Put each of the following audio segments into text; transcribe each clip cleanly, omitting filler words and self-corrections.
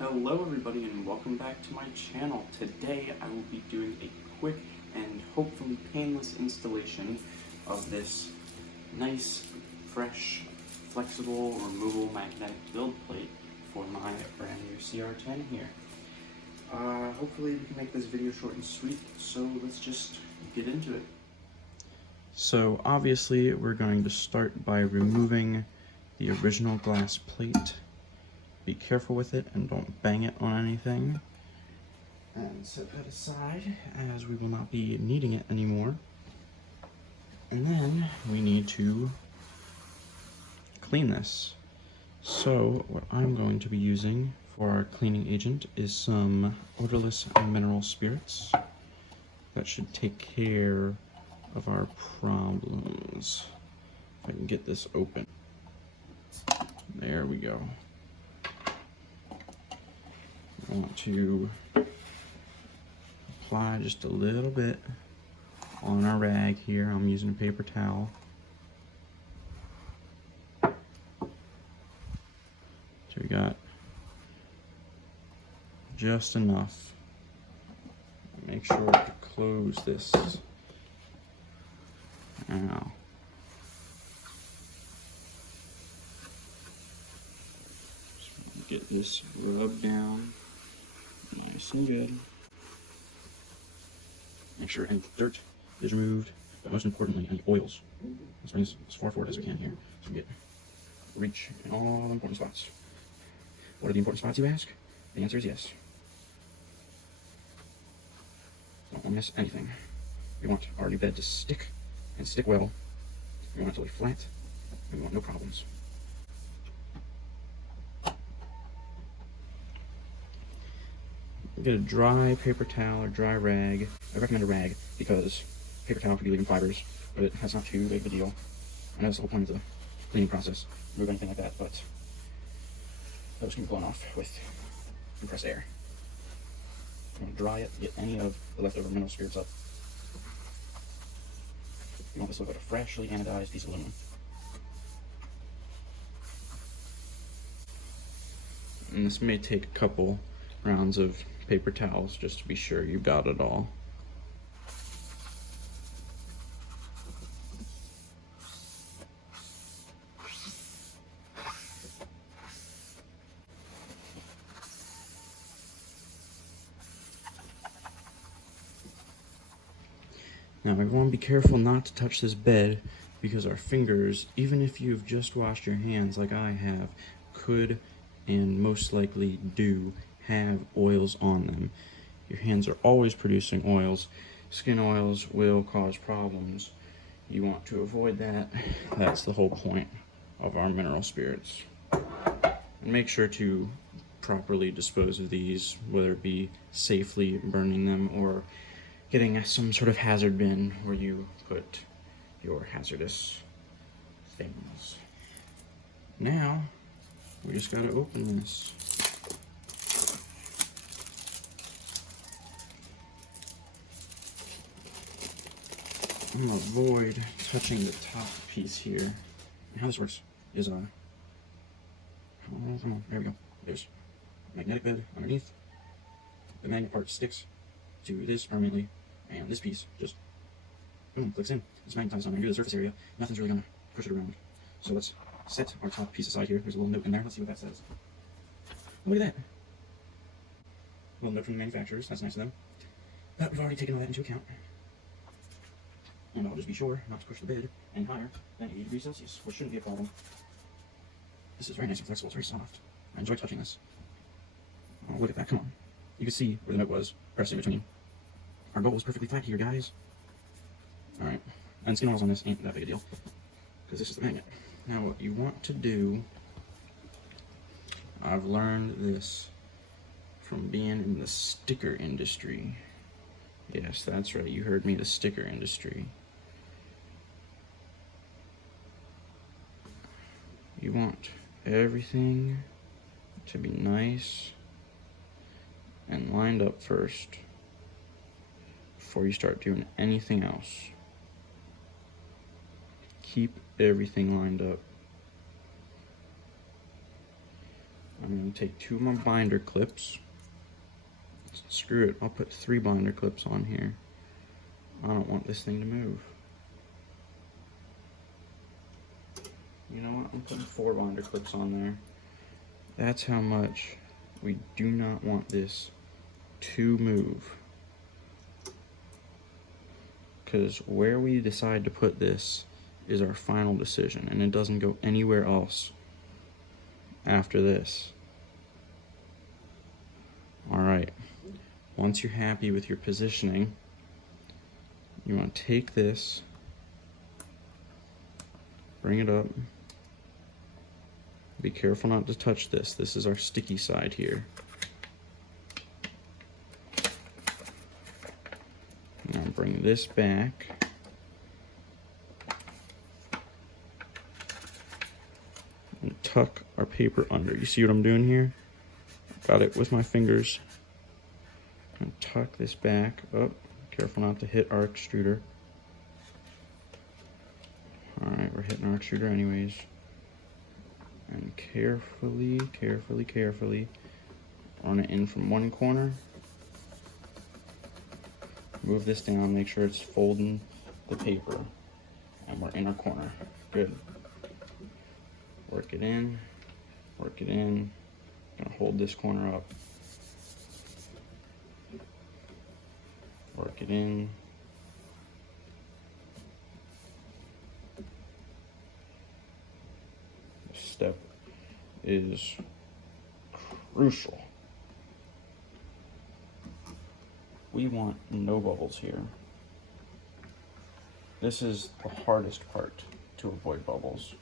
Hello everybody and welcome back to my channel. Today I will be doing a quick and hopefully painless installation of this nice, fresh, flexible, removable magnetic build plate for my brand new CR-10 here. Hopefully we can make this video short and sweet, so let's just get into it. So obviously we're going to start by removing the original glass plate. Be careful with it and don't bang it on anything. And set that aside as we will not be needing it anymore. And then we need to clean this. So what I'm going to be using for our cleaning agent is some odorless mineral spirits. That should take care of our problems. If I can get this open. There we go. I want to apply just a little bit on our rag here. I'm using a paper towel. So we got just enough. Make sure to close this. Now. Just get this rubbed down. Nice and good. Make sure any dirt is removed, but most importantly, any oils. Let's bring this as far forward as we can here, so we get reach in all the important spots. What are the important spots, you ask? The answer is yes. Don't want to miss anything. We want our new bed to stick, and stick well. We want it to lay flat, and we want no problems. Get a dry paper towel or dry rag. I recommend a rag because paper towel could be leaving fibers, but that's not too big of a deal. I know that's the whole point of the cleaning process, remove anything like that, but those can be blown off with compressed air. You want to dry it, get any of the leftover mineral spirits up. You want this to look like a freshly anodized piece of aluminum. And this may take a couple rounds of paper towels just to be sure you got it all. Now we want to be careful not to touch this bed because our fingers, even if you've just washed your hands like I have, could and most likely do have oils on them. Your hands are always producing oils. Skin oils will cause problems. You want to avoid that. That's the whole point of our mineral spirits. And make sure to properly dispose of these, whether it be safely burning them or getting some sort of hazard bin where you put your hazardous things. Now, we just gotta open this. I'm gonna avoid touching the top piece here. And how this works is, come on, there we go. There's a magnetic bed underneath. The magnet part sticks to this permanently, and this piece just, boom, clicks in. It's magnetized on the surface area. Nothing's really gonna push it around. So let's set our top piece aside here. There's a little note in there. Let's see what that says. Look at that. A little note from the manufacturers. That's nice of them. But we've already taken all that into account. And I'll just be sure not to push the bed any higher than 80 degrees Celsius, which shouldn't be a problem. This is very nice and flexible. It's very soft. I enjoy touching this. Oh, look at that. Come on. You can see where the note was pressed in between. Our bowl is perfectly flat here, guys. Alright. And skin oils on this ain't that big a deal, because this is the magnet. Now what you want to do, I've learned this from being in the sticker industry. Yes, that's right, you heard me, the sticker industry. You want everything to be nice and lined up first before you start doing anything else. Keep everything lined up. I'm going to take 2 of my binder clips. Screw it, I'll put 3 binder clips on here. I don't want this thing to move. You know what, I'm putting 4 binder clips on there. That's how much we do not want this to move. Because where we decide to put this is our final decision, and it doesn't go anywhere else after this. Alright, once you're happy with your positioning, you want to take this, bring it up. Be careful not to touch this. This is our sticky side here. Now bring this back. And tuck our paper under. You see what I'm doing here? Got it with my fingers. And tuck this back up. Careful not to hit our extruder. Alright, we're hitting our extruder anyways. And carefully run it in from one corner. Move this down, make sure it's folding the paper. And we're in our corner. Good. Work it in. Gonna hold this corner up. Work it in. This step is crucial. We want no bubbles here. This is the hardest part to avoid bubbles.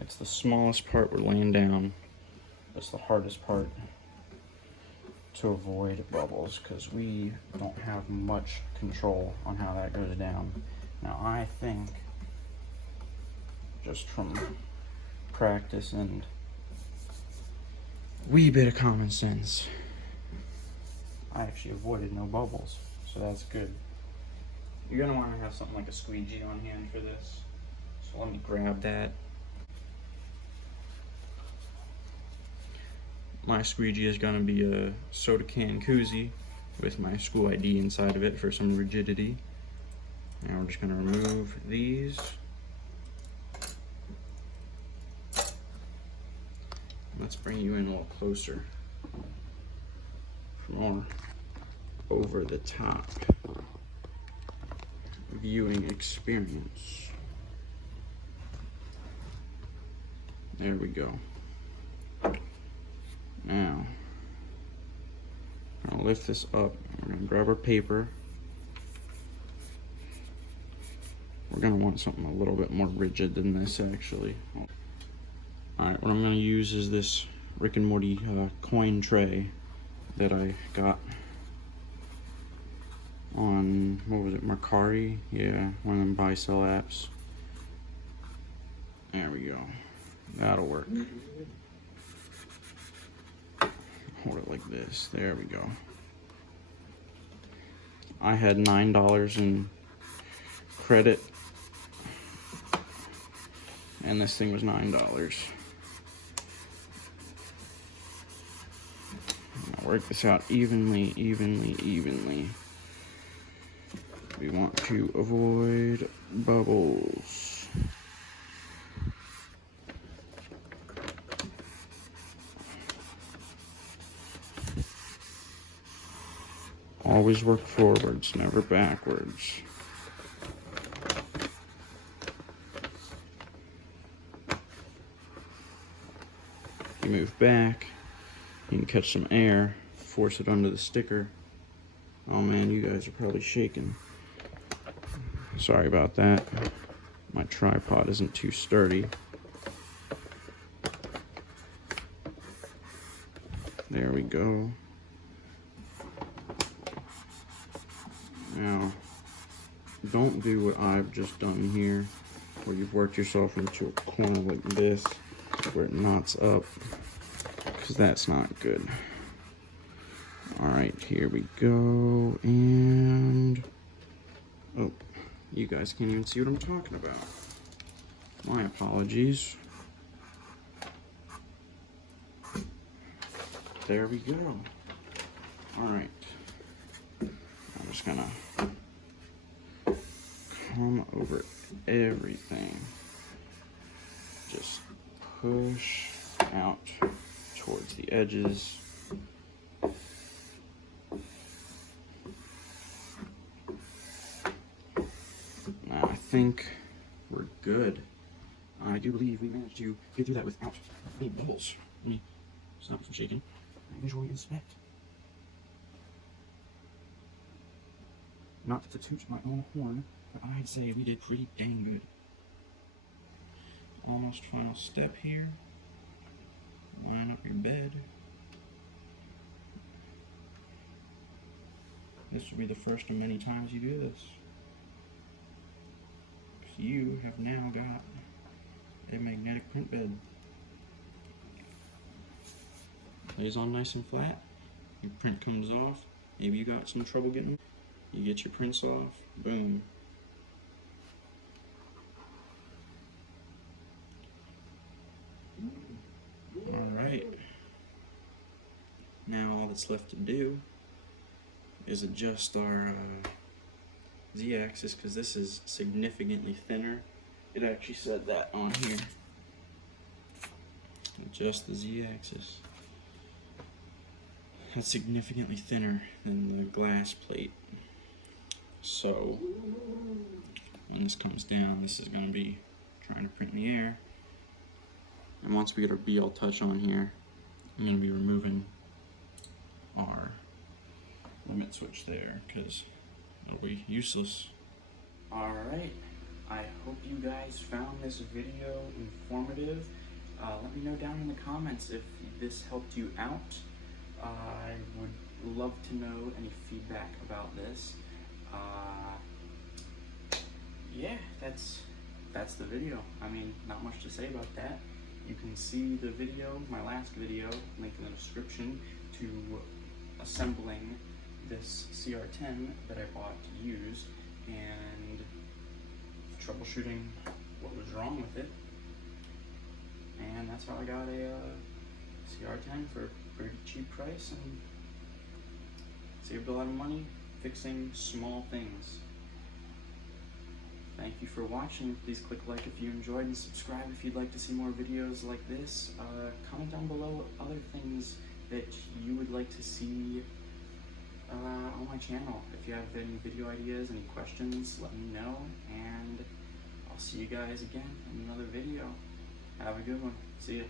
It's the smallest part we're laying down. It's the hardest part to avoid bubbles because we don't have much control on how that goes down. Now I think, just from practice and wee bit of common sense, I actually avoided no bubbles, so that's good. You're gonna want to have something like a squeegee on hand for this, so let me grab that. My squeegee is gonna be a soda can koozie with my school ID inside of it for some rigidity. Now we're just gonna remove these. Let's bring you in a little closer for more over the top viewing experience. There we go. Now, I'll lift this up. We're gonna grab our paper. We're gonna want something a little bit more rigid than this, actually. Alright, what I'm going to use is this Rick and Morty coin tray that I got on, what was it, Mercari? Yeah, one of them buy-sell apps. There we go. That'll work. Hold it like this. There we go. I had $9 in credit, and this thing was $9. Work this out evenly. We want to avoid bubbles. Always work forwards, never backwards. You move back. You can catch some air, force it under the sticker. Oh man, you guys are probably shaking. Sorry about that. My tripod isn't too sturdy. There we go. Now, don't do what I've just done here, where you've worked yourself into a corner like this, where it knots up. Because that's not good. Alright, here we go, and oh, you guys can't even see what I'm talking about. My apologies. There we go. Alright. I'm just gonna come over everything. Just push out towards the edges. Now I think we're good. I do believe we managed to get through that without any bubbles. Let me stop from shaking. Visually inspect. Not to toot my own horn, but I'd say we did pretty dang good. Almost final step here. Line up your bed. This will be the first of many times you do this. You have now got a magnetic print bed. Lays on nice and flat. Your print comes off. Maybe you got some trouble getting it. You get your prints off. Boom. Alright. Now all that's left to do is adjust our Z-axis, because this is significantly thinner. It actually said that on here. Adjust the Z-axis. That's significantly thinner than the glass plate. So when this comes down, this is going to be trying to print in the air. And once we get our BL touch on here, I'm going to be removing our limit switch there, because it'll be useless. Alright, I hope you guys found this video informative. Let me know down in the comments if this helped you out. I would love to know any feedback about this. Yeah, that's the video. I mean, not much to say about that. You can see the video, my last video, link in the description, to assembling this CR-10 that I bought used and troubleshooting what was wrong with it. And that's how I got a CR-10 for a pretty cheap price and saved a lot of money fixing small things. Thank you for watching. Please click like if you enjoyed and subscribe if you'd like to see more videos like this. Comment down below other things that you would like to see on my channel. If you have any video ideas, any questions, let me know, and I'll see you guys again in another video. Have a good one. See ya.